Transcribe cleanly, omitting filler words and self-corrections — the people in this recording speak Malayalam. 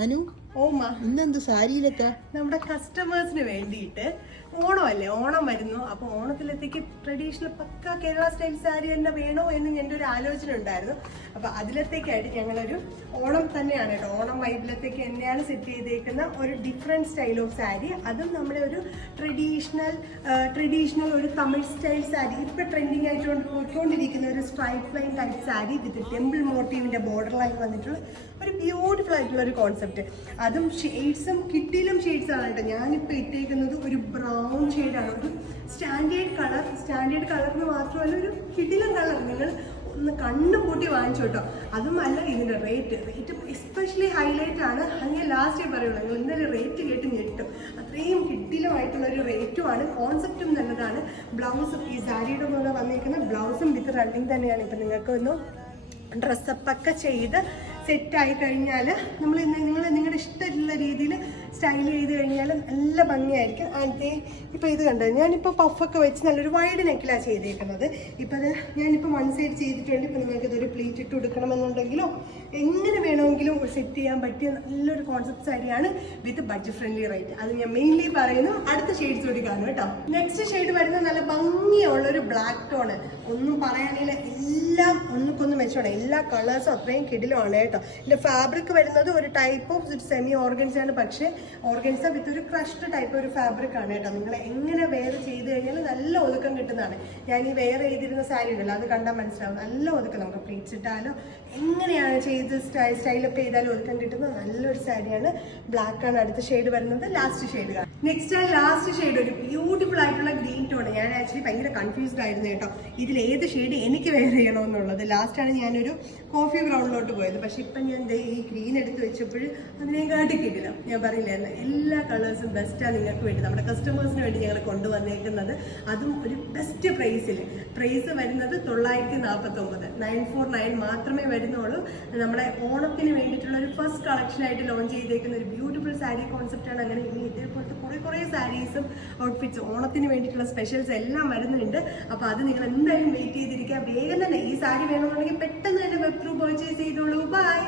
അനു ഓമാ ഇന്നെന്ത് സാരിയിലൊക്കെ നമ്മുടെ കസ്റ്റമേഴ്സിന് വേണ്ടിയിട്ട് ഓണമല്ലേ, ഓണം വരുന്നു. അപ്പോൾ ഓണത്തിലത്തേക്ക് ട്രഡീഷണൽ പക്ക കേരള സ്റ്റൈൽ സാരി തന്നെ വേണോ എന്ന് എൻ്റെ ഒരു ആലോചന ഉണ്ടായിരുന്നു. അപ്പോൾ അതിലത്തേക്കായിട്ട് ഞങ്ങളൊരു ഓണം തന്നെയാണ് കേട്ടോ, ഓണം വൈബിലത്തേക്ക് തന്നെയാണ് സെറ്റ് ചെയ്തേക്കുന്ന ഒരു ഡിഫറെൻറ്റ് സ്റ്റൈൽ ഓഫ് സാരി. അതും നമ്മുടെ ഒരു ട്രഡീഷണൽ ഒരു തമിഴ് സ്റ്റൈൽ സാരി, ഇപ്പോൾ ട്രെൻഡിങ് ആയിട്ട് പോയിക്കൊണ്ടിരിക്കുന്ന ഒരു stripe line type sari with temple മോട്ടീവിൻ്റെ ബോർഡർ ലൈൻ വന്നിട്ടുള്ള ഒരു ബ്യൂട്ടിഫുൾ ആയിട്ടുള്ള ഒരു കോൺസെപ്റ്റ്. അതും ഷെയ്ഡ്സും കിട്ടിയിലും ഷെയ്ഡ്സ് ആണ് കേട്ടോ. ഞാനിപ്പോൾ ഇട്ടേക്കുന്നത് ഒരു ബ്രൗൺ ഷെയ്ഡാണ്, ഒരു സ്റ്റാൻഡേർഡ് കളർ എന്ന് മാത്രമല്ല ഒരു കിടിലം കളർ. നിങ്ങൾ ഒന്ന് കണ്ണും കൂട്ടി വാങ്ങിച്ചു കേട്ടോ. അതുമല്ല ഇതിൻ്റെ റേറ്റ് എസ്പെഷ്യലി ഹൈലൈറ്റ് ആണ്. അങ്ങനെ ലാസ്റ്റേ പറയുള്ളൂ, നിങ്ങൾ എന്തായാലും റേറ്റ് കേട്ട് ഞെട്ടും. അത്രയും കിടിലമായിട്ടുള്ളൊരു റേറ്റുമാണ്, കോൺസെപ്റ്റും നല്ലതാണ്. ബ്ലൗസും ഈ സാരിയുടെ പോലെ വന്നിരിക്കുന്ന ബ്ലൗസും വിത്ത് റണ്ണിങ് തന്നെയാണ്. ഇപ്പം നിങ്ങൾക്ക് ഒന്ന് ഡ്രസ്സപ്പൊക്കെ ചെയ്ത് സെറ്റായി കഴിഞ്ഞാൽ നിങ്ങൾ നിങ്ങളുടെ ഇഷ്ടമുള്ള രീതിയിൽ സ്റ്റൈൽ ചെയ്ത് കഴിഞ്ഞാൽ നല്ല ഭംഗിയായിരിക്കും. ആദ്യത്തെ ഇപ്പോൾ ഇത് കണ്ടത് ഞാനിപ്പോൾ പഫൊക്കെ വെച്ച് നല്ലൊരു വൈഡ് നെക്കിലാണ് ചെയ്തേക്കുന്നത്. ഇപ്പോൾ അത് ഞാനിപ്പോൾ വൺ സൈഡ് ചെയ്തിട്ടുണ്ട്. ഇപ്പോൾ നിങ്ങൾക്ക് ഇതൊരു പ്ലീറ്റ് ഇട്ട് കൊടുക്കണമെന്നുണ്ടെങ്കിലോ എങ്ങനെ വേണമെങ്കിലും സെറ്റ് ചെയ്യാൻ പറ്റിയ നല്ലൊരു കോൺസെപ്റ്റ് സാരിയാണ് വിത്ത് ബഡ്ജറ്റ് ഫ്രണ്ട്ലി റേറ്റ്. അത് ഞാൻ മെയിൻലി പറയുന്നു. അടുത്ത ഷെയ്ഡ്സ് കൂടി കാണും കേട്ടോ. നെക്സ്റ്റ് ഷെയ്ഡ് വരുന്നത് നല്ല ഭംഗിയുള്ളൊരു ബ്ലാക്ക് ടോണ്. ഒന്നും പറയാനില്ല, എല്ലാം ഒന്നുക്കൊന്നും വെച്ചോണം. എല്ലാ കളേഴ്സും അത്രയും കിടിലുമാണ് കേട്ടോ. ഇതിൻ്റെ ഫാബ്രിക് വരുന്നത് ഒരു ടൈപ്പ് ഓഫ് സെമി ഓർഗൻസാണ്, പക്ഷേ ഓർഗൻസ വിത്ത് ഒരു ക്രഷ്ഡ് ടൈപ്പ് ഒരു ഫാബ്രിക് ആണ് കേട്ടോ. നിങ്ങൾ എങ്ങനെ വെയർ ചെയ്ത് കഴിഞ്ഞാൽ നല്ല ഒതുക്കം കിട്ടുന്നതാണ്. ഞാൻ ഈ വെയർ ചെയ്തിരുന്ന സാരി ഉണ്ടല്ലോ, അത് കണ്ടാൽ മനസ്സിലാവും. നല്ല ഒതുക്കം, നമുക്ക് പ്ലീറ്റ്സ് ഇട്ടാലോ എങ്ങനെയാണ് ചെയ്ത് സ്റ്റൈലപ്പ് ചെയ്താലും ഒതുക്കം കിട്ടുന്ന നല്ലൊരു സാരിയാണ്. ബ്ലാക്ക് ആണ് അടുത്ത ഷെയ്ഡ് വരുന്നത്. ലാസ്റ്റ് ഷെയ്ഡ് കാണാം. നെക്സ്റ്റ് ലാസ്റ്റ് ഷെയ്ഡ് ഒരു ബ്യൂട്ടിഫുൾ ആയിട്ടുള്ള ഗ്രീൻ ടോൺ. ഞാൻ ആക്ച്വലി ഭയങ്കര കൺഫ്യൂസ്ഡ് ആയിരുന്നു കേട്ടോ, ഇതിൽ ഏത് ഷെയ്ഡ് എനിക്ക് വെയർ ചെയ്യണമെന്നുള്ളത്. ലാസ്റ്റാണ് ഞാനൊരു കോഫി ബ്രൗണിലോട്ട് പോയത്. പക്ഷെ ഇപ്പം ഞാൻ ഈ ഗ്രീൻ എടുത്ത് വെച്ചപ്പോൾ അതിനെക്കാട്ടി കിട്ടില്ല. ഞാൻ പറയില്ലായിരുന്നു, എല്ലാ കളേഴ്സും ബെസ്റ്റാണ് നിങ്ങൾക്ക് വേണ്ടി, നമ്മുടെ കസ്റ്റമേഴ്സിന് വേണ്ടി ഞങ്ങൾ കൊണ്ടുവന്നേക്കുന്നത്. അതും ഒരു ബെസ്റ്റ് പ്രൈസിൽ. പ്രൈസ് വരുന്നത് 949, 949 മാത്രമേ വരുന്നുള്ളൂ. നമ്മുടെ ഓണത്തിന് വേണ്ടിയിട്ടുള്ള ഒരു ഫസ്റ്റ് കളക്ഷനായിട്ട് ലോഞ്ച് ചെയ്തേക്കുന്ന ഒരു ബ്യൂട്ടിഫുൾ സാരി കോൺസെപ്റ്റാണ്. അങ്ങനെ ഇനി ഇതേപോലത്തെ കുറേ സാരീസും ഔട്ട്ഫിറ്റ്സ് ഓണത്തിന് വേണ്ടിയിട്ടുള്ള സ്പെഷ്യൽസ് എല്ലാം വരുന്നുണ്ട്. അപ്പോൾ അത് നിങ്ങൾ എന്തായാലും വെയിറ്റ് ചെയ്തിരിക്കുക. വേഗം തന്നെ ഈ സാരി വേണമെന്നുണ്ടെങ്കിൽ പെട്ടെന്ന് തന്നെ വെബ് ത്രൂ പർച്ചേസ് ചെയ്തോളൂ. ബൈ.